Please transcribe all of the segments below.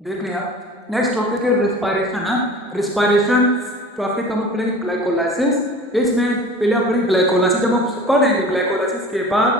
देख लिया। Next topic है रिस्पायरेशन। है रिस्पायरेशन टॉपिक हम पढ़ेंगे ग्लाइकोलाइसिस। इसमें पहले हम पढ़ेंगे ग्लाइकोलाइसिस। जब हम पढ़ेंगे ग्लाइकोलाइसिस के बाद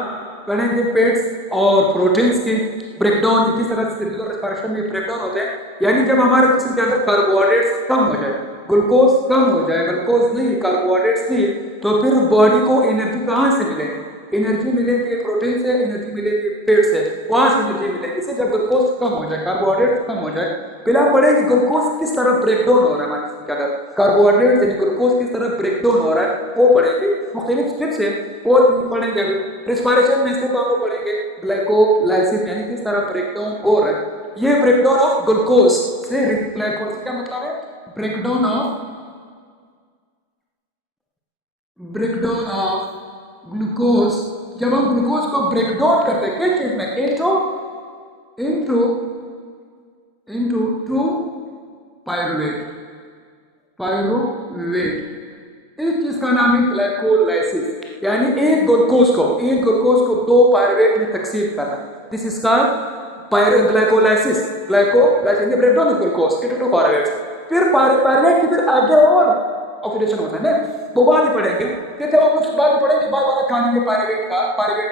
पढ़ेंगे पेट्स और प्रोटीन्स की ब्रेकडाउन, किस तरह से रिस्पायरेशन में ब्रेकडाउन होते हैं। यानी जब हमारे जिसम के अंदर कार्बोहाइड्रेट्स कम हो जाए, ग्लूकोज कम हो जाए, ग्लूकोज नहीं कार्बोहाइड्रेट्स नहीं, तो फिर बॉडी को एनर्जी कहाँ से मिलेगी? एनर्जी मिलेगी प्रोटीन से, एनर्जी मिलेगी पेट से, वहां से एनर्जी मिलेगी। इससे जब ग्लूकोज कम हो जाए, कार्बोहाइड्रेट कम हो जाए, पहले आप पढ़ेंगे ग्लूकोज किस तरह ब्रेकडाउन हो रहा है हमारे जिसम के अंदर, कार्बोहाइड्रेट यानी ग्लूकोज किस तरह ब्रेकडाउन हो रहा है वो पढ़ेंगे। मुख्तलिफ स्टेप्स है वो पढ़ेंगे। अभी रिस्पायरेशन में से हम पढ़ेंगे ग्लाइकोलाइसिस यानी किस तरह ब्रेकडाउन हो रहा है। ये ब्रेकडाउन ऑफ ग्लूकोज से, ग्लाइकोज क्या मतलब है? Breakdown of glucose. जब हम ग्लूकोज को ब्रेकडाउन करते हैं किस चीज में? Into into two pyruvate. इस चीज का नाम है ग्लाइकोलाइसिस। यानी एक ग्लूकोज को दो पायरुवेट में तकसीम करना। This is called glycolysis. Glycolysis breakdown of glucose into two pyruvates. फिर पायरुवेट के फिर आगे और ऑक्सीडेशन होता है ना, वो बाद में पढ़ेंगे। फिर जब हम कुछ बाद पढ़ेंगे, बाद वाला कहानी है पायरुवेट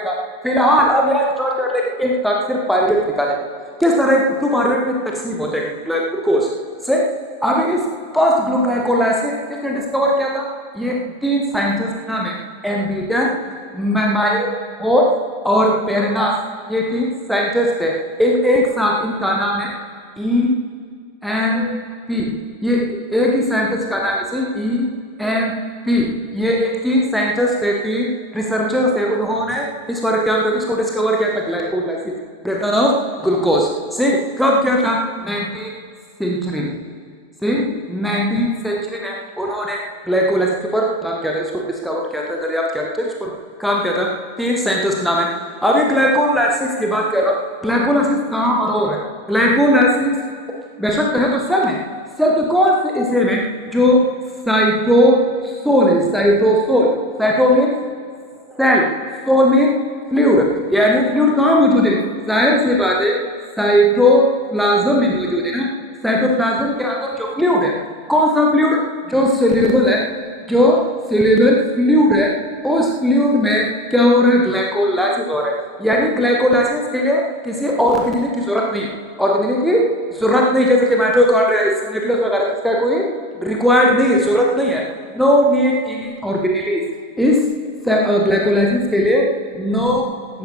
का। फिलहाल अब यहाँ स्टार्ट करते हैं कि इन तक सिर्फ पायरुवेट निकालेंगे, किस तरह टू पायरुवेट में तकसीम होते हैं ग्लूकोज से। अभी इस फर्स्ट ग्लाइकोलाइसिस किसने डिस्कवर किया था? ये तीन साइंटिस्ट नाम है, एम्बिडन, मैमाइहोर और पेरेनास। ये तीन साइंटिस्ट है, एक साथ इनका नाम है EMP। ये एक ही साइंटिस्ट का नाम है EMP। ये एक तीन साइंटिस्ट थे, तीन रिसर्चर्स थे, उन्होंने इस पर क्या इसको डिस्कवर किया था, ग्लाइकोलाइसिस ब्रेकडाउन ऑफ ग्लूकोज से। कब किया था? 19th सेंचुरी में उन्होंने ग्लाइकोलाइसिस पर काम किया था, इसको डिस्कवर किया था, दरियाफ्त किया था, इस पर काम किया था। तीन साइंटिस्ट नाम है। अभी ग्लाइकोलाइसिस की बात कर रहा हूँ। ग्लाइकोलाइसिस कहाँ और हो रहा है? ग्लाइकोलाइसिस बेशक है तो सेल में, सेल के कौन से हिस्से में? जो साइटोसोल है, cyto mean cell, sol mean fluid. यानी फ्लूइड कहाँ मौजूद है? जाहिर सी बात है साइटोप्लाज्म में मौजूद है ना। साइटोप्लाज्म के अंदर जो फ्लूइड है, कौन सा फ्लूइड? जो सेल्यूबल है, जो सेल्यूबल फ्लूइड है, उस फ्लूइड में क्या हो रहा है? ग्लाइकोलाइसिस हो रहा है। यानी ग्लाइकोलाइसिस के लिए किसी ऑर्गेनेल की जरूरत नहीं, ऑर्गेनेल की जरूरत नहीं, जैसे कि माइटोकॉन्ड्रिया, न्यूक्लियस वगैरह, इसका कोई रिक्वायर्ड नहीं, जरूरत नहीं है। No need any organelle. इस ग्लाइकोलाइसिस के लिए नो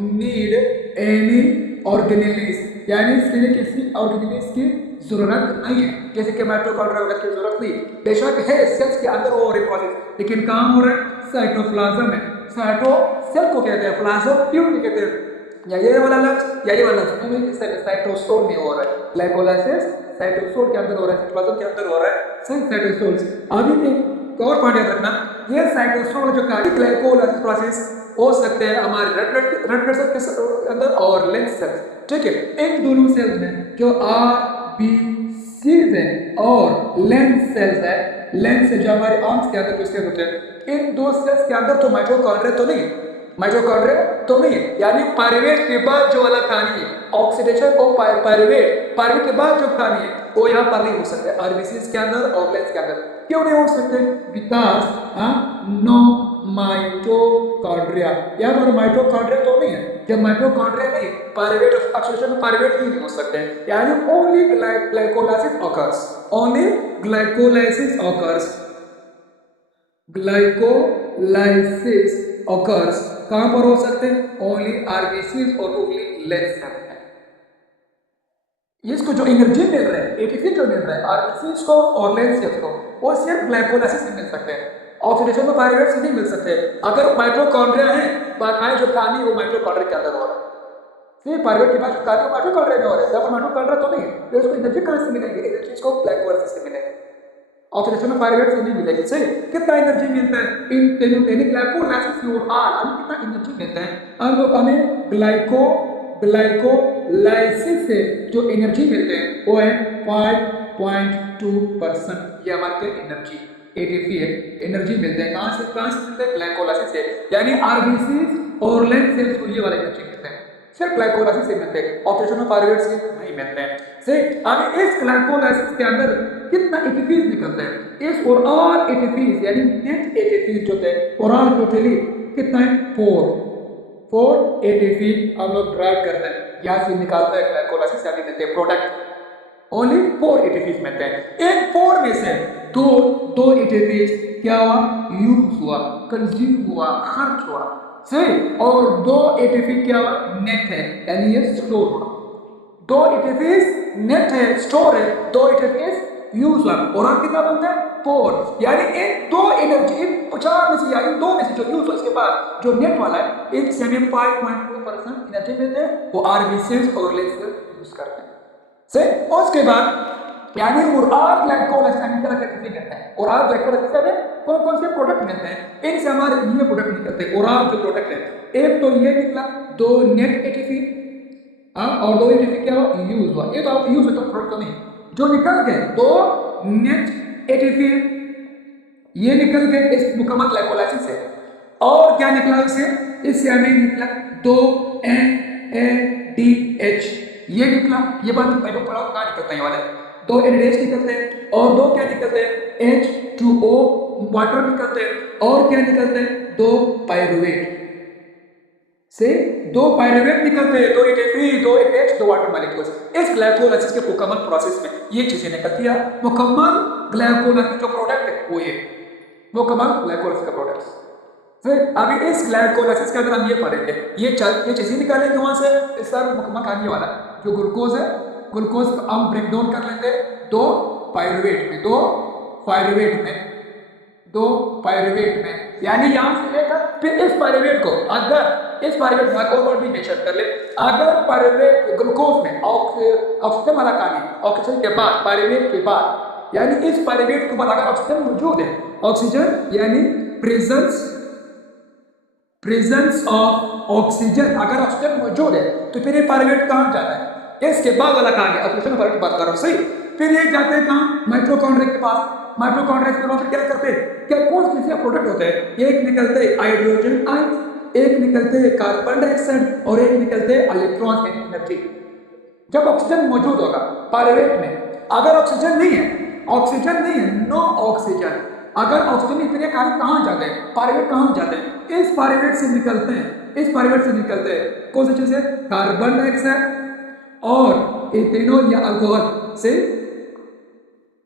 नीड एनी ऑर्गेनेलिस, यानी इसके लिए किसी ऑर्गेनेलिस की जरूरत नहीं है, जैसे कि माइटोकॉन्ड्रिया वगैरह की जरूरत नहीं। बेशक है सेल्स के अंदर वो प्रोसेस, लेकिन काम हो रहा है साइटोप्लाज्म में। साइटो सेल को कहते हैं, प्लाज्म ट्यूब कहते हैं। या ये वाला लफ्ज या ये वाला लफ्ज दोनों ही साइटोसोल में हो रहा है। ग्लाइकोलाइसिस साइटोसोल के अंदर हो रहा है, साइटोप्लाज्म के अंदर हो रहा है, साइटोसोल। अभी भी और पॉइंट याद रखना, ये साइटोसोल जो ग्लाइकोलाइसिस प्रोसेस हो सकते हैं हमारे रेड ब्लड सेल के अंदर और लेंथ सेल। ठीक है, इन दोनों सेल्स में जो RBC है और लेंथ सेल्स है, लेंथ से जो हमारे आर्म्स के अंदर किसके होते हैं, इन दो सेल्स के अंदर तो माइटोकॉन्ड्रिया तो नहीं है, माइटोकॉन्ड्रिया तो नहीं है। यानी पायरुवेट के बाद जो वाला कहानी है, ऑक्सीडेशन ऑफ पायरुवेट के बाद जो कहानी है, वो यहाँ पर नहीं हो सकता आरबीसी के अंदर और लेंस के अंदर। क्यों नहीं हो सकते? Because no mitochondria. यहाँ पर माइटोकॉन्ड्रिया तो नहीं है। जब माइटोकॉन्ड्रिया नहीं, पायरुवेट ऑक्सीडेशन में पायरुवेट नहीं हो सकते हैं। यानी only glycolysis occurs, only glycolysis occurs, glycolysis occurs कहां पर हो सकते हैं? ओनली आरबीसी और ओनली लेंस सेल में। इसको जो एनर्जी मिल रहा है, एटीपी जो मिल रहा है आरबीसी को और लेंस सेल को, वो सिर्फ ग्लाइकोलाइसिस से मिल सकते हैं, ऑक्सीडेशन में पायरुवेट से नहीं मिल सकते। अगर माइटोकॉन्ड्रिया है, बाकायदा जो कहानी वो माइटोकॉन्ड्रिया के अंदर हो रहा है, फिर पायरुवेट के बाद जो कहानी माइटोकॉन्ड्रिया में हो रहा है। जब माइटोकॉन्ड्रिया तो नहीं है, फिर उसको एनर्जी कहां से मिलेगी? एनर्जी इसको ग्लाइकोलाइसिस से मिलेगी, ऑक्सीडेशन में पायरुवेट से नहीं मिलेगी। सही, कितना एनर्जी मिलता है इन ग्लाइकोलाइसिस फ्यूल आर? हमें कितना एनर्जी मिलता है? अब हमें ग्लाइकोलाइसिस से जो एनर्जी मिलते हैं वो है 5.2%। ये हमारे एनर्जी एटीपी है, एनर्जी मिलते हैं कहां से मिलते हैं? ग्लाइकोलाइसिस से। यानी आरबीसी और लेंथ सेल्स को ये वाला एनर्जी मिलता है। सिर्फ ग्लाइकोलाइसिस से मिलते हैं, ऑक्सीडेशन ऑफ पायरुवेट से नहीं मिलते हैं। सही, अब इस ग्लाइकोलाइसिस के अंदर कितना एटीपीज निकलते हैं? इस ओरल एटीपीज यानी नेट एटीपीज जो थे ओरल टोटली कितना है? 4 एटीपी हम लोग ड्राइव करते हैं, यहाँ से निकालते हैं ग्लाइकोलाइसिस यानी मिलते हैं प्रोडक्ट। ओनली 4 एटीपीज मिलते हैं। इन 4 में से दो एटीपीज क्या हुआ? यूज हुआ, कंज्यूम हुआ, खर्च हुआ। सही, और 2 एटीपी क्या हुआ? नेट है यानी ये स्टोर हुआ। 2 एटीपीज नेट है, स्टोर है, 2 एटीपीज यूज हुआ। और आप कितना बनते हैं? 4। यानी इन 2 एनर्जी, इन 4 में से यानी 2 में से जो यूज हुआ, इसके बाद जो नेट वाला है, इनसे हमें 5.2% एनर्जी मिलते हैं, वो आरबीसीज और लेंस यूज करते हैं। से उसके बाद यानी ओरल ग्लाइकोलाइसिस क्या कहते हैं? ओरल ग्लाइकोलाइसिस में कौन कौन से प्रोडक्ट मिलते हैं? इनसे हमारे ये प्रोडक्ट निकलते हैं। ओरल जो प्रोडक्ट है, एक तो ये निकला, 2 नेट एटीपी और 2 एटीपी क्या हुआ? यूज हुआ। ये तो आप यूज होता प्रोडक्ट तो नहीं, जो निकल गए 2 नेट एटीपी ये निकल गए इस मुकम्मल ग्लाइकोलाइसिस से। और क्या निकला इससे हमें निकला 2 NADH ये निकला। ये बात पहले पढ़ा, कहाँ निकलता है ये वाला? 2 NADH निकलते हैं और 2 क्या निकलते हैं? H2O वाटर निकलते हैं। और क्या निकलते हैं? 2 पायरुवेट से 2 पायरुवेट निकलते हैं, 2 ATP, 2 NH, 2 वाटर मॉलिक्यूल्स। इस ग्लाइकोलाइसिस के मुकम्मल प्रोसेस में ये चीजें निकलती है। मुकम्मल ग्लाइकोलाइसिस जो प्रोडक्ट है वो ये मुकम्मल ग्लाइकोलाइसिस का प्रोडक्ट। फिर अभी इस ग्लाइकोलाइसिस के अंदर हम ये पढ़ेंगे, ये चीजें निकालेंगे वहां से। इस सारा मुकम्मल कहानी वाला जो ग्लूकोज है, ग्लूकोज हम ब्रेक डाउन कर लेते हैं 2 पायरुवेट में, 2 पायरुवेट में, 2 पायरुवेट में, यानी यहां से लेकर फिर इस पायरुवेट को, अगर इस पायरुवेट में और भी मेंशन कर ले, अगर पायरुवेट ग्लूकोज में ऑक्सीजन वाला कहानी, ऑक्सीजन के बाद पायरुवेट के बाद, यानी इस पायरुवेट के बाद अगर ऑक्सीजन मौजूद है, ऑक्सीजन यानी प्रेजेंस ऑफ ऑक्सीजन, अगर ऑक्सीजन मौजूद है तो फिर ये पायरुवेट कहाँ जाता है? इसके बाद वाला कहानी ऑक्सीजन पायरुवेट बात कर रहा हूं। सही, फिर ये जाते हैं कहाँ? माइटोकॉन्ड्रिया के पास। माइटोकॉन्ड्रिया के बाद क्या करते हैं? क्या कौन से प्रोडक्ट होते हैं? एक निकलते हैं हाइड्रोजन आयन, एक निकलते हैं कार्बन डाइऑक्साइड और एक निकलते हैं इलेक्ट्रॉन एनर्जी। जब ऑक्सीजन मौजूद होगा पायरुवेट में, अगर ऑक्सीजन नहीं है, नो ऑक्सीजन, अगर ऑक्सीजन नहीं, फिर ये कहाँ जाते हैं? पायरुवेट कहाँ जाते हैं? इस पायरुवेट से निकलते हैं, कौन सी चीज है? कार्बन डाइऑक्साइड और इथेनॉल या अल्कोहल से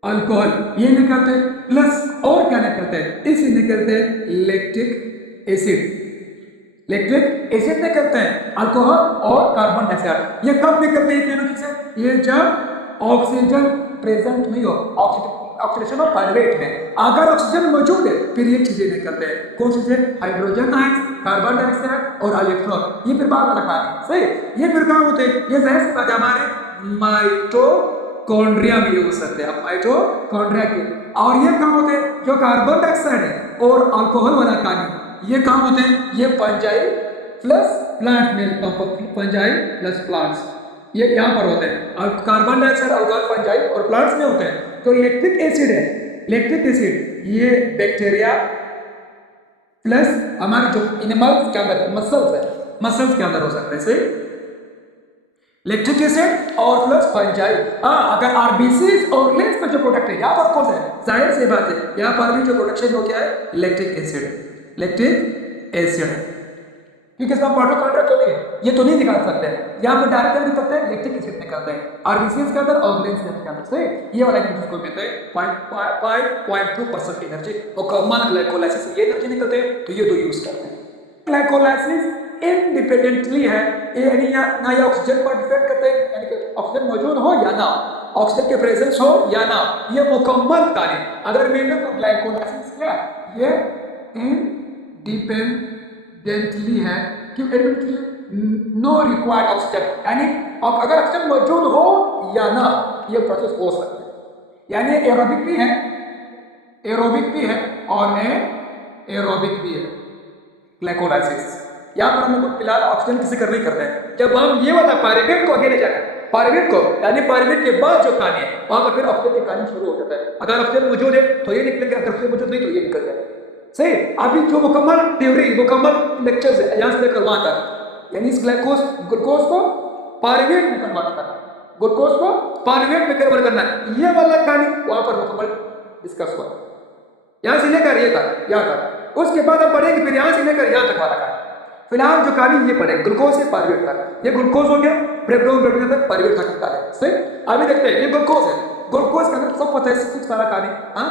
अल्कोहल ये निकलते हैं, प्लस और क्या निकलते हैं? इसे निकलते हैं लैक्टिक एसिड निकलते हैं, अल्कोहल और कार्बन डाइऑक्साइड। ये कब निकलते हैं तीनों चीजें? ये जब ऑक्सीजन प्रेजेंट नहीं हो, ऑक्सीडेशन ऑफ पायरुवेट में अगर ऑक्सीजन मौजूद है फिर ये चीजें निकलते हैं। कौन सी चीजें? हाइड्रोजन आयन, कार्बन डाइऑक्साइड और इलेक्ट्रॉन। ये फिर बाद में रखा है। सही, ये फिर कहाँ होते हैं? ये जाहिर सी बात है हमारे माइटोकॉन्ड्रिया में यूज करते हैं, माइटोकॉन्ड्रिया के। और ये कहाँ होते हैं? जो कार्बन डाइऑक्साइड है और अल्कोहल वाला कहानी, ये कहाँ होते हैं? ये फंजाई प्लस प्लांट में, फंजाई प्लस प्लांट्स ये यहाँ पर होते हैं। और कार्बन डाइऑक्साइड, अल्कोहल, फंजाई और प्लांट्स में होते हैं। तो लैक्टिक एसिड है, लैक्टिक एसिड ये बैक्टीरिया प्लस हमारे जो एनिमल्स के अंदर मसल्स के अंदर हो सकते हैं। सही, लैक्टिक एसिड और प्लस फंजाई। अगर आरबीसीज और लेंस का जो प्रोडक्ट है यहाँ पर कौन सा है? जाहिर सी बात है यहाँ पर भी जो प्रोडक्शन हो क्या है? लैक्टिक एसिड, क्योंकि इसका माइटोकॉन्ड्रिया तो नहीं है, ये तो नहीं निकाल सकते हैं। यहाँ पर डायरेक्ट क्या निकलते हैं? लैक्टिक एसिड निकलते हैं आरबीसीज के अंदर और लेंस के अंदर से। ये वाला एनर्जी को कहते हैं 5.2% एनर्जी। मुकम्मल ग्लाइकोलाइसिस ये एनर्जी निकलते हैं, तो ये दो यूज करते हैं। ग्लाइकोलाइसिस इंडिपेंडेंटली है, यानी ना ये ऑक्सीजन पर डिपेंड करते हैं, यानी कि ऑक्सीजन मौजूद हो या ना, ऑक्सीजन के प्रेजेंस हो या ना, ये मुकम्मल कार्य। अगर मैंने तो ग्लाइकोलाइसिस किया, ये इंडिपेंडेंटली है, क्यों इंडिपेंडेंटली? नो रिक्वायर्ड ऑक्सीजन, यानी अगर ऑक्सीजन मौजूद हो या ना ये प्रोसेस हो सकता है। यानी एरोबिक भी है और एरोबिक भी है ग्लाइकोलाइसिस। यहाँ पर हम लोग फिलहाल ऑक्सीजन किसी कर नहीं करते हैं। जब हम ये वाला पायरुवेट को आगे ले जाकर पायरुवेट को, यानी पायरुवेट के बाद जो कहानी है वहां पर फिर ऑक्सीजन की कहानी शुरू हो जाता है। अगर ऑक्सीजन मौजूद है तो ये निकलेंगे, अगर ऑक्सीजन मौजूद नहीं तो ये निकल जाएगा। सही, अभी जो मुकम्मल थ्योरी, मुकम्मल लेक्चर्स है यहाँ से लेकर वहां तक, यानी इस ग्लूकोज को पायरुवेट में कन्वर्ट करना, ग्लूकोज को पायरुवेट में कन्वर्ट करना, ये वाला कहानी वहां पर मुकम्मल डिस्कस हुआ। यहां से लेकर ये तक यहाँ तक, उसके बाद हम पढ़ेंगे फिर यहां से लेकर यहाँ तक वाला कहानी। फिलहाल जो कहानी ये पढ़े ग्लूकोज से पायरुवेट तक, ये ग्लूकोज हो गया, ब्रेकडाउन ब्रेकडाउन तक पायरुवेट तक निकला है। सही, अभी देखते हैं ये ग्लूकोज है, ग्लूकोज का सब पता है, सिक्स वाला कहानी। हाँ,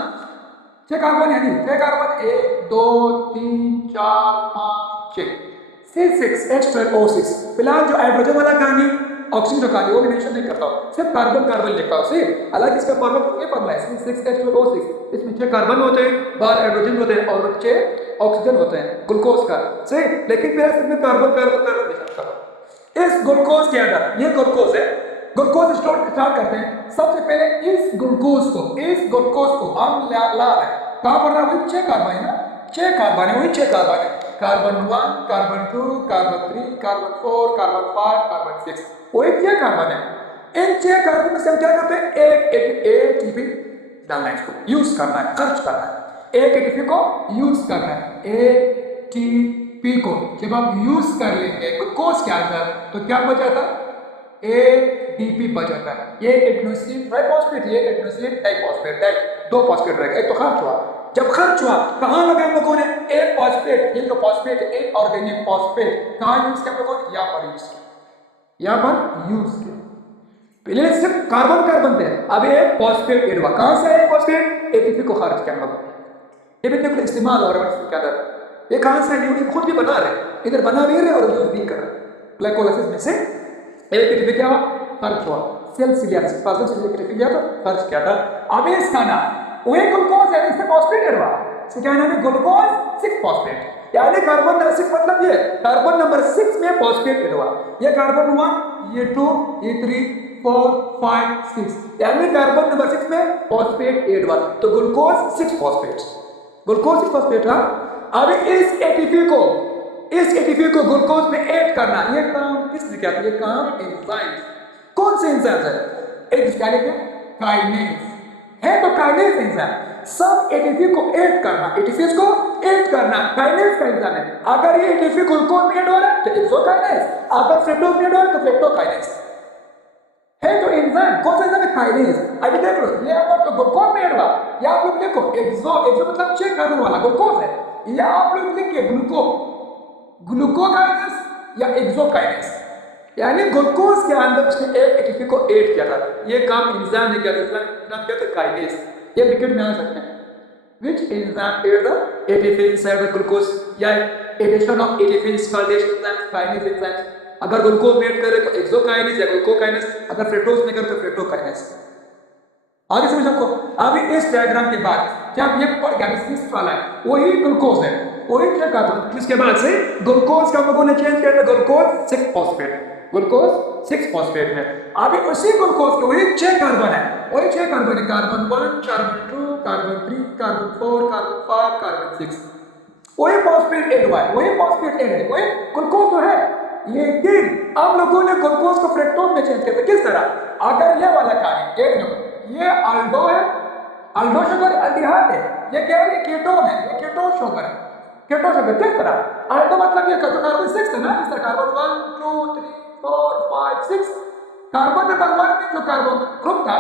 6 कार्बन है, 6 कार्बन 1 2 3 4 5 6 C6 H12O6। फिलहाल जो हाइड्रोजन वाला कहानी, ऑक्सीजन जो कहानी वो भी मेंशन नहीं करता हूँ, सिर्फ कार्बन कार्बन लिखता हूँ। सही, हालांकि इसका फॉर्मूला ये फॉर्मूला है C6 H12O6, इसमें 6 कार्बन होते हैं, 12 हाइड्रोजन होते हैं और 6 ऑक्सीजन होते हैं ग्लूकोज का। सही, लेकिन फिर इसमें कार्बन कार्बन कार्बन मेंशन करता हूँ। इस ग्लूकोज के अंदर ये ग्लूकोज है, ग्लूकोज स्टार्ट करते हैं। सबसे पहले इस ग्लूकोज को हम ला रहे हैं, कहां पर रहा है? 6 कार्बन है ना, 6 कार्बन है, वही 6 कार्बन है, carbon 1 carbon 2 carbon 3 carbon 4 carbon 5 carbon 6, वही 6 कार्बन है। इन 6 कार्बन में से हम क्या करते हैं? एक एटीपी डालना है, इसको यूज करना है, खर्च करना है, एक एटीपी को यूज करना है। एटीपी को जब हम यूज कर लेंगे ग्लूकोज के अंदर तो क्या बचाता? एडीपी बचाता है। ये एडेनोसिन ट्राइफॉस्फेट, ये एडेनोसिन डाइफॉस्फेट, दो फॉस्फेट रहेगा, एक तो खर्च हुआ। जब खर्च हुआ कहां लगा हम लोगों ने? एक फॉस्फेट, एक फॉस्फेट, एक ऑर्गेनिक फॉस्फेट कहां यूज किया हम लोगों ने? यहां पर यूज किया, यहां पर यूज किया। पहले सिर्फ कार्बन कार्बन थे, अब एक फॉस्फेट ऐड हुआ। कहां से है फॉस्फेट? एटीपी को खर्च किया हम लोगों ने, ये भी देखो इस्तेमाल हो रहा है के अंदर। ये कहां से है? ये खुद भी बना रहे, इधर बना भी रहे और यूज भी कर रहे। ग्लाइकोलाइसिस में से एक एटीपी क्या हुआ? खर्च हुआ, सेल से लिया, पार्सल से एटीपी लिया तो खर्च किया था। अब इसका नाम वही ग्लूकोज है, इससे फॉस्फेट ऐड हुआ, इससे क्या नाम है? ग्लूकोज 6 फॉस्फेट, यानी कार्बन नंबर 6 मतलब ये कार्बन नंबर 6 में फॉस्फेट ऐड हुआ। ये कार्बन 1 ये 2 ये 3 4 5 6, यानी कार्बन नंबर 6 में फॉस्फेट ऐड हुआ, तो ग्लूकोज 6 फॉस्फेट, ग्लूकोज 6 फॉस्फेट। अब इस एटीपी को ग्लूकोज में ऐड करना, ये काम किसने किया? ये काम एंजाइम। कौन से एंजाइम है? एक काइनेज है, तो काइनेज एंजाइम सब एटीपी को ऐड करना, एटीपीज को ऐड करना काइनेज का एंजाइम है। अगर ये एटीपी ग्लूकोज में ऐड हो रहा है तो एक्सोकाइनेज, अगर फ्रेक्टोज में ऐड हो रहा है तो फ्रेक्टोकाइनेज है। तो एंजाइम कौन सा एंजाइम है? काइनेज। अभी देख लो, ये आप तो ग्लूकोज में ऐड हुआ, या आप लोग देखो एक्सो मतलब 6 कार्बन वाला ग्लूकोज है, या आप लोग लिखिए ग्लूकोकाइनेज या एक्सोकाइनेज, यानी ग्लूकोज के अंदर उसने एक एटीपी को ऐड किया था। ये काम एंजाइम ने किया, एंजाइम नाम क्या था? काइनेज। ये ब्रैकेट में आ सकते हैं, which enzyme aid the ATP inside the glucose, या addition of ATP is called enzyme, kinase enzyme. अगर ग्लूकोज में ऐड करे तो एक्सोकाइनेज या ग्लूकोकाइनेज, अगर फ्रेक्टोज में करे तो फ्रेक्टोकाइनेज। आगे समझ आपको? अभी इस डायग्राम के बाद जब ये पड़ गया 6 वाला है, वही ग्लूकोज है, वही क्या कार्बन, इसके बाद से ग्लूकोज का लोगों ने चेंज किया था ग्लूकोज 6 फॉस्फेट, ग्लूकोज 6 फॉस्फेट में। अभी उसी ग्लूकोज के वही 6 कार्बन है, वही 6 कार्बन है, carbon 1 carbon 2 carbon 3 carbon 4 carbon 5 carbon 6, वही फॉस्फेट ऐड हुआ है, वही फॉस्फेट ऐड है, वही ग्लूकोज तो है। लेकिन हम लोगों ने ग्लूकोज को फ्रेक्टोज में चेंज किया था। किस तरह? अगर ये वाला कहानी एक लो, ये अल्डो है, अल्डो शुगर अल्डिहाइड है, ये क्या है? ये कीटोन है, ये कीटोन शुगर है, कीटोन शुगर। किस तरह? अल्डो मतलब ये कार्बन 6 है ना, इस तरह कार्बन 1 2 3 4 5 6, कार्बन नंबर 1 में जो कार्बन ग्रुप था,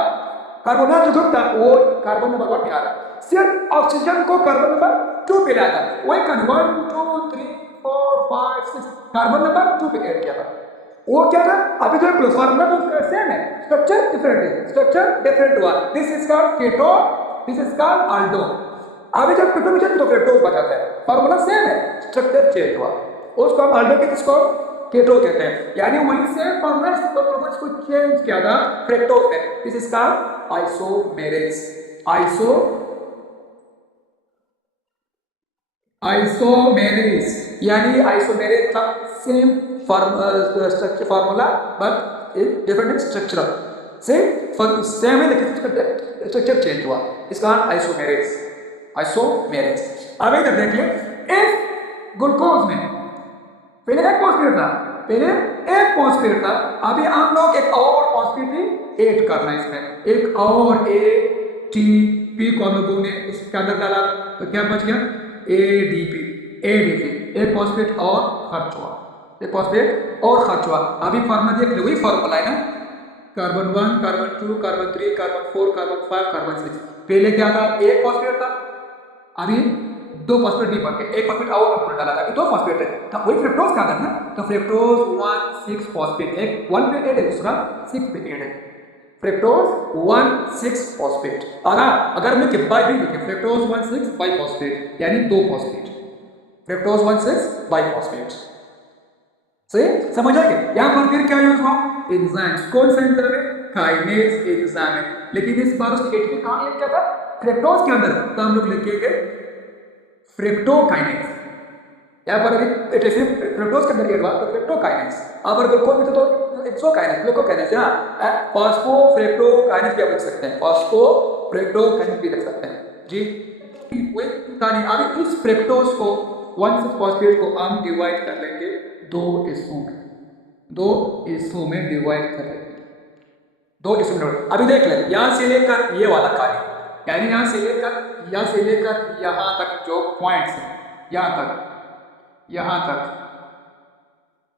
कार्बोनाइल जो ग्रुप था वो कार्बन नंबर 1 में आ रहा, सिर्फ ऑक्सीजन को कार्बन नंबर 2 पे लाया था, वही कार्बन 1 2 3 4 5 6 कार्बन नंबर 2 पे ऐड किया था। वो क्या था? अभी जो फॉर्मूला तो सेम है, स्ट्रक्चर डिफरेंट है, स्ट्रक्चर डिफरेंट हुआ। This is called ketone, this is called aldo. अभी जब कीटोन चेंज तो फ्रेक्टोज बचाता है, फॉर्मूला सेम है, स्ट्रक्चर चेंज हुआ, उसको हम अल्डो के किसको कीटोन कहते हैं, यानी वही सेम फॉर्मूला को चेंज किया था फ्रेक्टोज में। This is called isomerase, isomerase, यानी आइसोमेरेज का same structure formula but different structure, same है लेकिन स्ट्रक्चर चेंज हुआ, इसका आइसोमेरेज, आइसोमेरेज। अब इधर देखिए, इस ग्लूकोज में पहले एक फॉस्फेट था, अभी हम लोग एक और फॉस्फेट ऐड करना है इसमें, एक और एटीपी को हम लोगों ने इसके अंदर डाला तो क्या बच गया? एडीपी, एक फॉस्फेट और खर्च हुआ। एक फॉस्फेट और खर्च हुआ। अभी फार्मूला देख लो, वही फार्मूला है ना, carbon 1, carbon 2, carbon 3, carbon 4, carbon 5, carbon 6। पहले क्या था, एक फॉस्फेट था, अभी दो फॉस्फेट भी बन गए, एक फॉस्फेट और हमने डाला था, अभी दो फॉस्फेट है, तो वही फ्रक्टोज का था ना, तो फ्रक्टोज 1 6 फॉस्फेट, एक 1 पे ऐड है, दूसरा 6 पे ऐड है, फ्रक्टोज 1 6 फॉस्फेट। अगर मैं बाई भी लिखे, फ्रक्टोज 1 6 बाई फॉस्फेट, यानी दो फॉस्फेट, फ्रक्टोज 1 6 बाई फॉस्फेट। सही समझ आ गया। यहाँ पर फिर क्या यूज हुआ, एंजाइम्स, कौन सा एंजाइम है, काइनेज एंजाइम है, लेकिन इस बार उसकी एटीपी कहाँ लिया क्या था, फ्रक्टोज के अंदर, तो हम लोग लिखेंगे फ्रेक्टोकाइनेज। यहाँ पर अभी एटीपी फ्रक्टोज के अंदर एड हुआ तो फ्रेक्टोकाइनेज। अब अगर ग्लूकोज में तो एक्सोकाइनेज, ग्लूकोकाइनेज, हाँ फॉस्फोफ्रेक्टोकाइनेज भी आप लिख सकते हैं, फॉस्फोफ्रेक्टोकाइनेज भी लिख सकते हैं जी। वही कहानी, अभी इस फ्रेक्टोज को 1 6 फॉस्फेट को हम डिवाइड कर लेंगे दो हिस्सों में, दो हिस्सों में डिवाइड कर लेंगे, दो हिस्सों में। अभी देख ले, यहां से लेकर ये वाला कहानी, यानी यहां से लेकर यहां तक जो पॉइंट्स है, यहां तक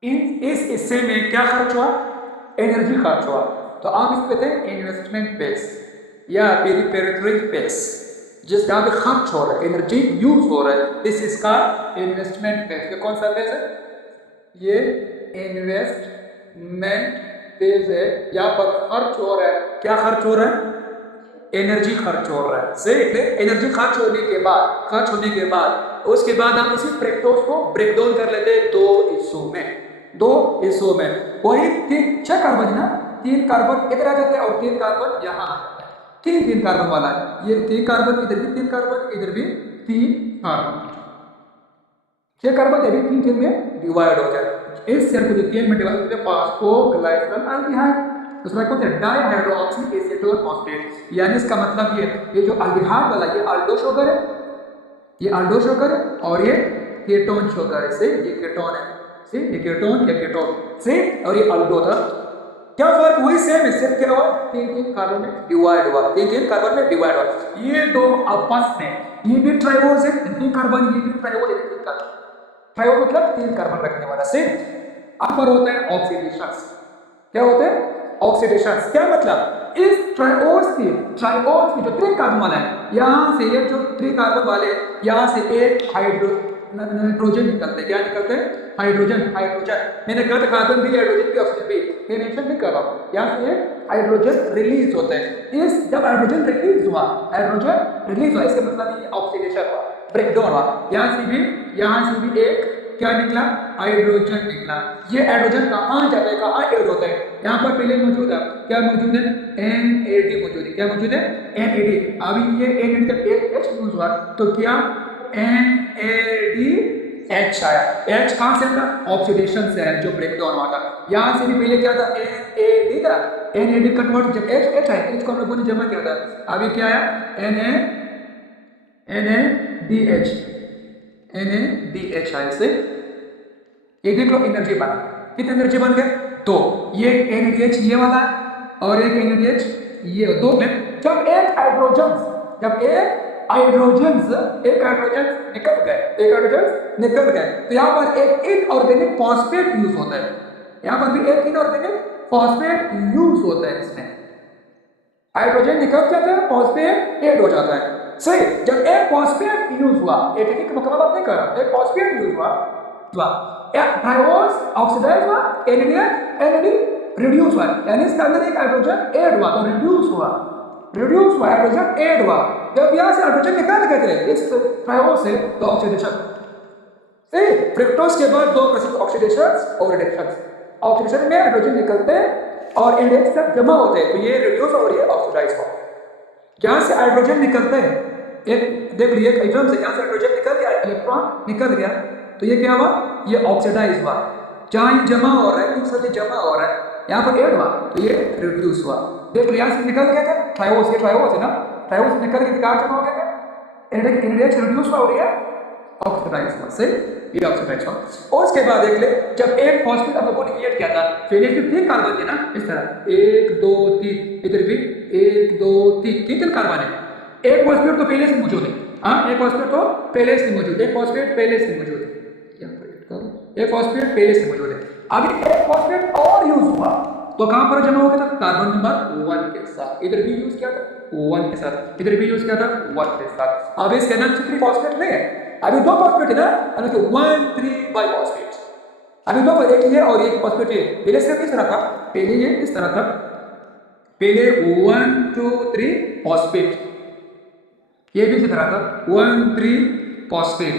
इस हिस्से में क्या खर्च हुआ, एनर्जी खर्च हुआ, तो हम इस पे थे इन्वेस्टमेंट बेस या पेरिफेरल बेस, जिस जहाँ पे खर्च हो रहा है, एनर्जी यूज हो रहा है, दिस इसका इन्वेस्टमेंट बेस। ये कौन सा बेस है, ये इन्वेस्टमेंट बेस है। यहाँ पर खर्च हो रहा है, क्या खर्च हो रहा है, एनर्जी खर्च हो रहा है। सही, एनर्जी खर्च होने के बाद उसके बाद हम इसी फ्रक्टोज को ब्रेक डाउन कर लेते हैं दो हिस्सों में। वही छह कार्बन ना, 3 कार्बन इधर आ जाते हैं और 3 कार्बन यहाँ आ जाता है, 3 कार्बन वाला है, ये 3 कार्बन, इधर भी 3 कार्बन, इधर भी 3 कार्बन, 6 कार्बन ये भी 3 में डिवाइड हो जाए। इस शेयर को जो 3 में डिवाइड होते हैं फॉस्फोग्लाइसिल अल्डिहाइड, दूसरा क्या होता है डाइहाइड्रोक्सी एसीटोन फॉस्फेट, यानी इसका मतलब ये जो अल्डिहाइड वाला ये अल्डो शुगर है, ये अल्डो शुगर है, और ये कीटोन शुगर है। से ये कीटोन है, से ये कीटोन या कीटोन से, और ये अल्डो था। क्या फर्क, वही सेम है, सिर्फ क्या हुआ, 3 कार्बन में डिवाइड हुआ, 3 कार्बन में डिवाइड हुआ। ये दो आपस में, ये भी ट्राइओज है, 3 कार्बन, ये भी ट्राइओज है, 3 कार्बन, ट्राइओज मतलब 3 कार्बन रखने वाला। से अब पर होता है ऑक्सीडेशन। क्या होते हैं ऑक्सीडेशन, क्या मतलब, इस ट्राइओज की जो 3 कार्बन वाला है, यहाँ से ये जो 3 कार्बन वाले, यहाँ से एक नाइट्रोजन निकलते हैं, क्या निकलते हैं, हाइड्रोजन। मैंने कहा था कार्बन भी, हाइड्रोजन भी, ऑक्सीजन भी, मैं मेंशन नहीं कर रहा हूँ, यहाँ से हाइड्रोजन रिलीज होते हैं। इस जब हाइड्रोजन रिलीज हुआ, इसका मतलब ये ऑक्सीडेशन हुआ, ब्रेकडाउन हुआ। यहाँ से भी एक क्या निकला, हाइड्रोजन निकला। ये हाइड्रोजन कहाँ जाता है, कहाँ ऐड होता है, यहाँ पर पहले मौजूद है, क्या मौजूद है, NAD मौजूद है, क्या मौजूद है, NAD। अभी ये NAD जब H यूज हुआ तो क्या NADH आया, H कहाँ से आता, ऑक्सीडेशन से आया, जो ब्रेकडाउन हुआ था। यहाँ से भी पहले क्या था, NAD था, NAD कन्वर्ट जब H आया, H को हम लोगों ने जमा किया था, अभी क्या आया, NADH आया से। ये देख लो एनर्जी बना, कितनी एनर्जी बन गया, तो ये NADH ये वाला और एक NADH ये दो में, जब एक हाइड्रोजन निकल गए, तो यहाँ पर एक इनऑर्गेनिक फॉस्फेट यूज होता है, यहाँ पर भी एक इनऑर्गेनिक फॉस्फेट यूज होता है, इसमें हाइड्रोजन निकल जाता है, फॉस्फेट ऐड हो जाता है। सही, जब एक फॉस्फेट यूज हुआ, एटीपी का मतलब नहीं कर रहा, एक फॉस्फेट यूज हुआ, ट्राइओज ऑक्सीडाइज हुआ, NAD रिड्यूस हुआ, यानी इसके अंदर एक हाइड्रोजन ऐड हुआ तो रिड्यूस हुआ, हाइड्रोजन ऐड हुआ। जब यहाँ से हाइड्रोजन निकाल गए थे इस ट्राइओज से, तो ऑक्सीडेशन। सही, फ्रक्टोज के बाद दो प्रसिद्ध ऑक्सीडेशन और रिडक्शन। ऑक्सीडेशन में हाइड्रोजन निकलते हैं और इंडेक्स तक जमा होते हैं, तो ये रिड्यूस और ये ऑक्सीडाइज हुआ। जहाँ से हाइड्रोजन निकलते हैं, एक देख लीजिए एग्जाम से, यहाँ से हाइड्रोजन निकल गया, इलेक्ट्रॉन निकल गया, तो ये क्या हुआ, ये ऑक्सीडाइज हुआ। जहाँ ये जमा हो रहा है, साथ जमा हो रहा है, यहाँ पर ऐड हुआ तो ये रिड्यूस हुआ। देख लो यहाँ से निकल गया था ट्राइओज, ये ट्राइओज है ना, ट्राइओज निकल के कहाँ जमा हो गया था, इंडेक्स रिड्यूस हुआ और ये ऑक्सीडाइज हुआ। सही, ये ऑक्सीडाइज हुआ। और उसके बाद देख ले, जब एक फॉस्फेट हम लोगों ने क्रिएट किया था, पहले से 3 कार्बन थे ना, इस तरह 1 2 3, इधर भी 1 2 3, 3 कार्बन है। एक फॉस्फेट तो पहले से मौजूद है, हाँ एक फॉस्फेट तो पहले से मौजूद है, एक फॉस्फेट पहले से मौजूद है, एक फॉस्फेट पहले से मौजूद है, अभी एक फॉस्फेट और यूज हुआ तो कहां पर जमा हो गया था, कार्बन नंबर 1 के साथ, इधर भी यूज किया था 1 के साथ, इधर भी यूज किया था 1 के साथ। अब इसके नाम 3 फॉस्फेट नहीं है, अभी दो फॉस्फेट है ना, यानी कि 1 3 बाई फॉस्फेट, अभी दो, एक ये और एक फॉस्फेट है। पहले सिर्फ इस तरह था, पहले ये इस तरह था, पहले 1 2 3 फॉस्फेट, ये भी इसी तरह था 1 3 फॉस्फेट,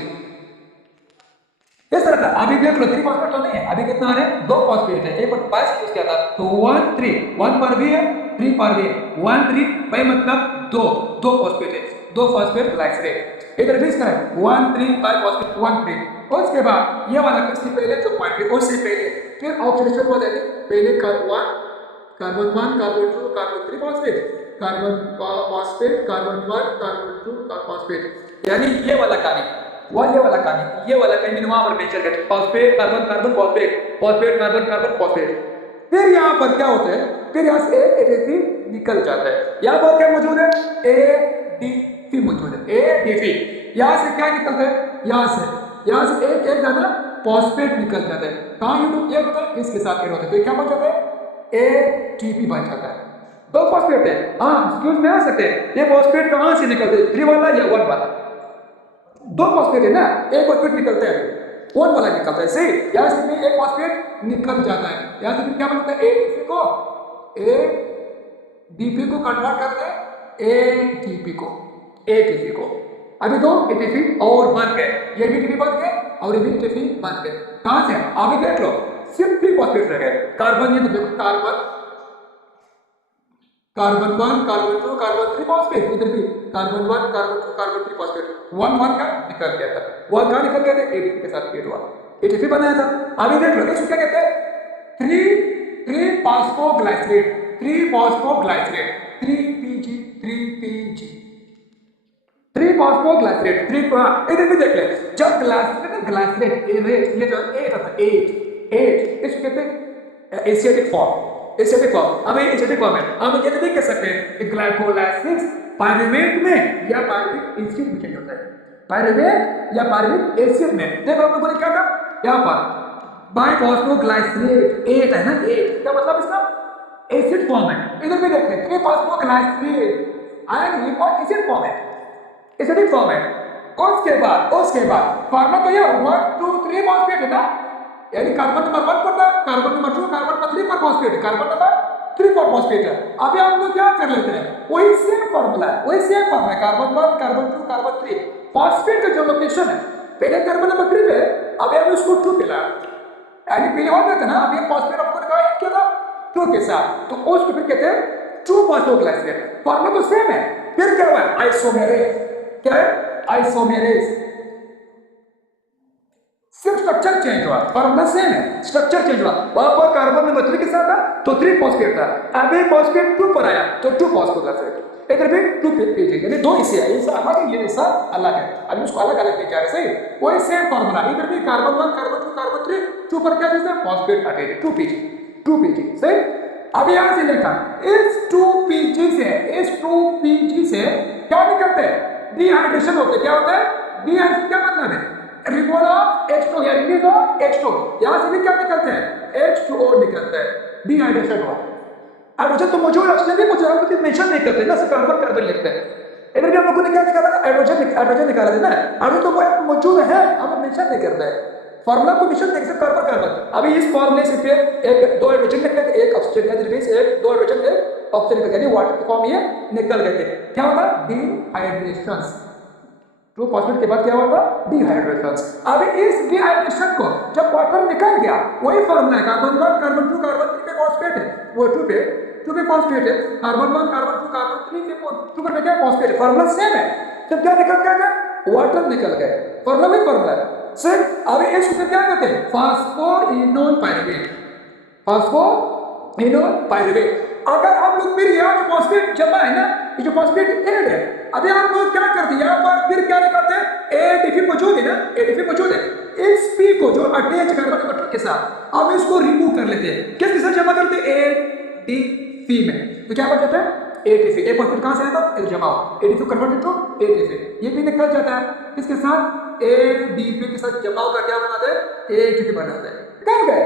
इस तरह था। अभी देख लो 3 फॉस्फेट तो नहीं है, अभी कितना है, 2 फॉस्फेट है, एक बार पास यूज किया था तो 1 3, 1 पर भी है 3 पर भी है, 1 3 भाई मतलब 2 फॉस्फेट है, 2 फॉस्फेट ग्लाइसरेट, इधर भी इसका है 1 3 बाई फॉस्फेट 1 3, और उसके बाद ये वाला इससे पहले जो पॉइंट है उससे पहले फिर ऑक्सीडेशन हो जाएगी, पहले carbon 1 carbon 2 carbon 3 phosphate, carbon phosphate, carbon 1 carbon 2 phosphate, यानी ये वाला कहानी ये वाला कहानी, ये वाला कहानी मैंने वहां पर मेंशन किया, phosphate carbon carbon phosphate, phosphate carbon carbon phosphate, फिर यहाँ पर क्या होता है, फिर यहाँ से एटीपी निकल जाता है, यहाँ पर क्या मौजूद है, एडीपी मौजूद है, एडीपी, यहाँ से क्या निकलता है, यहाँ से एक एक ज्यादा फॉस्फेट निकल जाता है, कहाँ ये होता है, इसके साथ ऐड होता है, तो क्या बन जाता है, एटीपी बन जाता है, 2 फॉस्फेट है। हाँ एक्सक्यूज में आ सकते हैं, ये फॉस्फेट कहाँ से निकलते हैं, 3 वाला या 1 वाला, 2 फॉस्फेट है ना, एक फॉस्फेट निकलता है, 1 वाला निकलता है, सही, यहाँ से भी एक फॉस्फेट निकल जाता है, यहाँ से फिर क्या बनता है, एडीपी को कन्वर्ट करते हैं एटीपी को, अभी 2 एटीपी और बन गए, ये भी एटीपी बन गए और ये भी एटीपी बन गए, कहां से, अभी देख लो सिर्फ 3 फॉस्फेट रह गए, कार्बन, ये देखो कार्बन 1 कार्बन 2 कार्बन 3 फॉस्फेट, इधर भी कार्बन 1 कार्बन 2 कार्बन 3 फॉस्फेट, 1 का निकल गया था, 1 का निकल गया था, एटीपी के साथ एड हुआ, एटीपी बनाया था। अभी देख लो इसको क्या कहते हैं, 3 फॉस्फोग्लाइसरेट, 3 फॉस्फोग्लाइसरेट, 3 इधर भी देख ले, जब ग्लाइसरेट ये जो 8 था, 8 इसको कहते हैं एसिडिक फॉर्म, अभी एसिडिक फॉर्म है, हम ये नहीं कह सकते कि ग्लाइकोलाइसिस पायरुवेट में या पायरुविक एसिड में चेंज होता है, पायरुवेट या पायरुविक एसिड में, देखो हम लोगों ने क्या कहा, यहाँ पर बाइफॉस्फोग्लाइसरेट 8 है ना, 8 क्या मतलब इसका, एसिड फॉर्म है, इधर भी देखते हैं 3 फॉस्फोग्लाइसरेट आयन ये कौन एसिड फॉर्म है, एसिडिक फॉर्म है, उसके बाद फार्मा तो ये 1 2 3 फॉस्फेट है ना, यानी कार्बन नंबर 1 पर था, कार्बन नंबर 2 कार्बन नंबर 3 पर फॉस्फेट, कार्बन नंबर 3 पर फॉस्फेट है। अभी हम लोग क्या कर लेते हैं, वही सेम फार्मूला है, कार्बन 1 कार्बन 2 कार्बन 3 फॉस्फेट का जो लोकेशन है, पहले कार्बन नंबर 3 पे, अभी हम उसको 2 पे लाया, यानी पहले हो गया था ना, अभी फॉस्फेट आपको कहा क्या था 2 के साथ, तो उसको फिर कहते हैं 2 फॉस्फोग्लाइसरेट, फार्मूला तो सेम है, फिर क्या हुआ, आइसोमेरेज, क्या है, आइसोमेरेज, सिर्फ स्ट्रक्चर चेंज हुआ, फार्मूला सेम है, स्ट्रक्चर चेंज हुआ, वहां पर कार्बन नंबर 3 के साथ था तो 3 फॉस्फेट था, अभी फॉस्फेट 2 पर आया तो 2 फॉस्फोग्लाइसरेट, इधर भी 2 पेज, यानी 2 हिस्से है, ऐसा अलग है, ये हिस्सा अलग है, अभी उसको अलग अलग नहीं जा रहे, सही, वही सेम फार्मूला, इधर भी कार्बन 1 कार्बन 2 कार्बन 3, 2 पर क्या चीज है, फॉस्फेट अटैच, 2 पेज, सही। अभी यहां से लिखा, इस 2 पेज से क्या निकलते हैं, डिहाइड्रेशन होते, क्या होता है, डिहाइड्रेशन क्या मतलब है, रिमूवल ऑफ H2 या रिलीज ऑफ H2, यहां से भी क्या निकलते हैं, H2O निकलता है, डिहाइड्रेशन हुआ। हाइड्रोजन तो मौजूद है, ऑक्सीजन भी मौजूद है, हम मेंशन नहीं करते ना, सिर्फ कार्बन लिखते हैं, इधर भी हम लोगों ने क्या निकाला, हाइड्रोजन निकाला है ना, हाइड्रोजन तो वो मौजूद है, हम मेंशन नहीं करते हैं, फार्मूला को मेंशन नहीं करते, कार्बन, अभी इस फार्मूले से फिर एक 2 हाइड्रोजन निकले थे, एक ऑक्सीजन, यानी एक 2 हाइड्रोजन एक ऑक्सीजन निकल, यानी वाटर की फॉर्म ये निकल गए थे, क्या होता है, डिहाइड्रेशन, 2 फॉस्फेट के बाद क्या होगा, डिहाइड्रेशन। अभी इस डिहाइड्रेशन को जब वाटर निकल गया, वही फार्मूला है, कार्बन 1 कार्बन 2 कार्बन 3 पे फॉस्फेट है, वो 2 पे फॉस्फेट है, कार्बन 1 कार्बन 2 कार्बन 3 पे 2 पर क्या फॉस्फेट है, फार्मूला सेम है, तो क्या निकल गया, वाटर निकल गया, फार्मूला वही फार्मूला है, सर। अभी इसको क्या कहते हैं, फास्फोइनोल पायरुवेट, अगर हम लोग फिर यहाँ जो फॉस्फेट जमा है ना, ये जो फॉस्फेट एड है, अभी हम लोग क्या करते हैं, यहाँ पर फिर क्या निकालते हैं, एटीपी मौजूद है ना, एटीपी मौजूद है, इस पी को जो अटैच कार्बन नंबर 2 के साथ, अब इसको रिमूव कर लेते हैं, किसके साथ जमा करते हैं, एटीपी में, तो क्या बच जाता है, ATP। ए फॉस्फेट कहाँ से आया था? जमाव। ATP converted to ATP। ये भी निकल जाता है किसके साथ? ADP के साथ जमाव का क्या बनाते हैं? ATP बनाते हैं। निकल गए।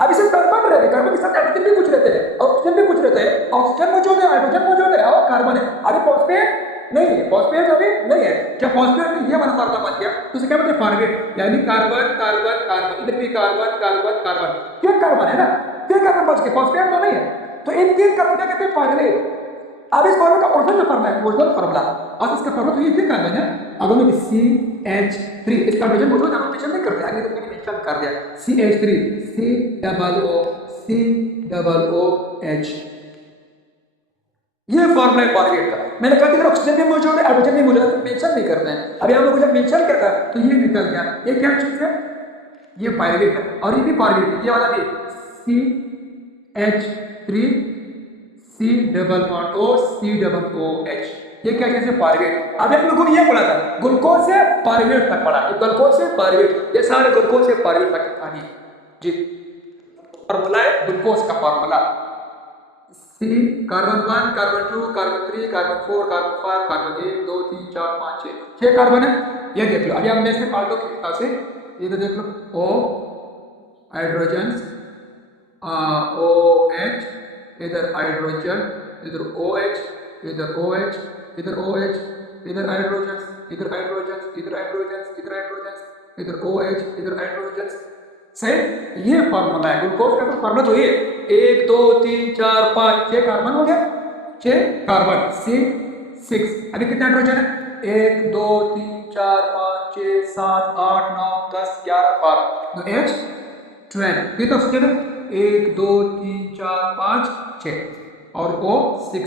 अब इसे कार्बन रहते हैं, कार्बन के साथ हाइड्रोजन भी कुछ रहते हैं, ऑक्सीजन भी कुछ रहते हैं। ऑक्सीजन मौजूद है, हाइड्रोजन मौजूद है और कार्बन है। अभी फॉस्फेट नहीं है, फॉस्फेट अभी नहीं है। जब फॉस्फेट में ये वाला फार्मूला बन गया तो उसे क्या बोलते हैं? फॉस्फेट। यानी कार्बन कार्बन कार्बन, इधर भी कार्बन कार्बन कार्बन, तीन कार्बन है ना, तीन कार्बन बच गए, फॉस्फेट तो नहीं है। तो इन तीन कार्बन क्या कहते हैं? फॉस्फेट। अब इस फॉर्मूला का ओरिजिनल फार्मूला है, ओरिजिनल फार्मूला, और इसका फार्मूला तो ये तीन कार्बन है। अब हम लोग CH3, इसका हाइड्रोजन मौजूद है, हम मेंशन नहीं करते, आगे तो मैंने मेंशन कर दिया CH3, COOH। ये फॉर्मूला है फॉस्फेट का। मैंने कहा था ऑक्सीजन भी मौजूद है, हाइड्रोजन भी मौजूद है, तो मेंशन नहीं करते हैं। अभी हम लोग जब मेंशन करता है तो ये निकल गया। ये क्या चीज है? ये पायरेट है, और ये भी पायरेट है, ये वाला भी CH3 COOH। ये क्या चीज है? पायरेट। अभी हम लोगों ने ये पढ़ा था ग्लूकोज से पायरेट तक पढ़ा, ये ग्लूकोज से पायरेट, ये सारे ग्लूकोज से पायरेट तक कहानी जी। फॉर्मूला है ग्लूकोज का formula. C carbon 1, carbon 2, carbon 3, carbon 4, carbon 5, carbon 1 2 3 4 5 6 carbon है। ये देख लो। अभी हम में से पार्ट दो किस तरह से, ये तो देख लो, O हाइड्रोजन, OH, इधर हाइड्रोजन, इधर OH, इधर OH, इधर OH, इधर हाइड्रोजन, इधर हाइड्रोजन, इधर हाइड्रोजन, इधर हाइड्रोजन, इधर OH, इधर हाइड्रोजन। सही। ये फॉर्मूला है ग्लूकोज का। फॉर्मूला तो ये 1 2 3 4 5 6 कार्बन हो गया, 6 कार्बन, C6। अभी कितने हाइड्रोजन है? 1 2 3 4 5 6 7 8 9 10 11 12, तो H12। कितने ऑक्सीजन है? 1 2 3 4 5 6 और O6।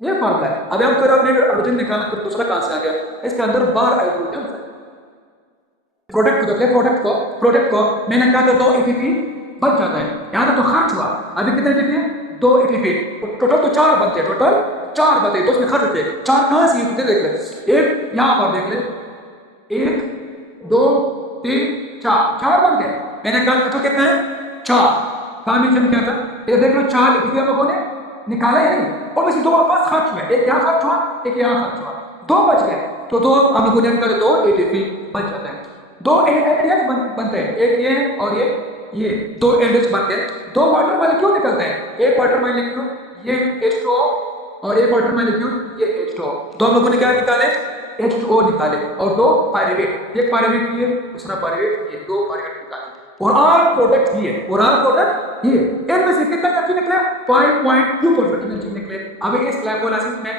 ये फॉर्मूला है। अभी हम करो अपने हाइड्रोजन निकालना, तो दूसरा कहां से आ गया? इसके अंदर 12 हाइड्रोजन है। प्रोडक्ट को देखिए, प्रोडक्ट को मैंने कहा था 2 ATP बच जाता है, यहाँ तक तो खर्च हुआ। अभी कितने ATP है? 2 ATP। टोटल तो 4 बनते हैं, टोटल 4 बनते हैं, तो उसमें खर्च होते हैं 4। कहाँ से कितने देख ले? एक यहाँ पर देख ले, 1 2 3 4 बन गए। मैंने कहा टोटल कितने हैं? 4। कहाँ मेंशन किया था? ये देख लो 4 ATP हम लोगों ने निकाला है नहीं, और में से 2 वापस खर्च हुए, एक यहाँ खर्च हुआ, एक यहाँ खर्च हुआ, 2 बच गए। तो 2 हम लोगों ने निकाले, 2 ATP बच जाता है। 2 एंडएच बनते हैं, एक ये और ये 2 एंडएच बनते हैं। 2 वाटर मॉलिक्यूल निकलते हैं, एक वाटर मॉलिक्यूल ये H2O और एक वाटर मॉलिक्यूल ये H2O। 2 हम लोगों ने क्या निकाले? H2O निकाले, और 2 पायरेट, एक पायरेट ये, दूसरा पायरेट ये, 2 पायरेट निकाले, और आल प्रोडक्ट ये, और आल प्रोडक्ट ये। इनमें से कितना एनर्जी निकले? 5.2% एनर्जी निकले। अभी इस ग्लाइकोलाइसिस में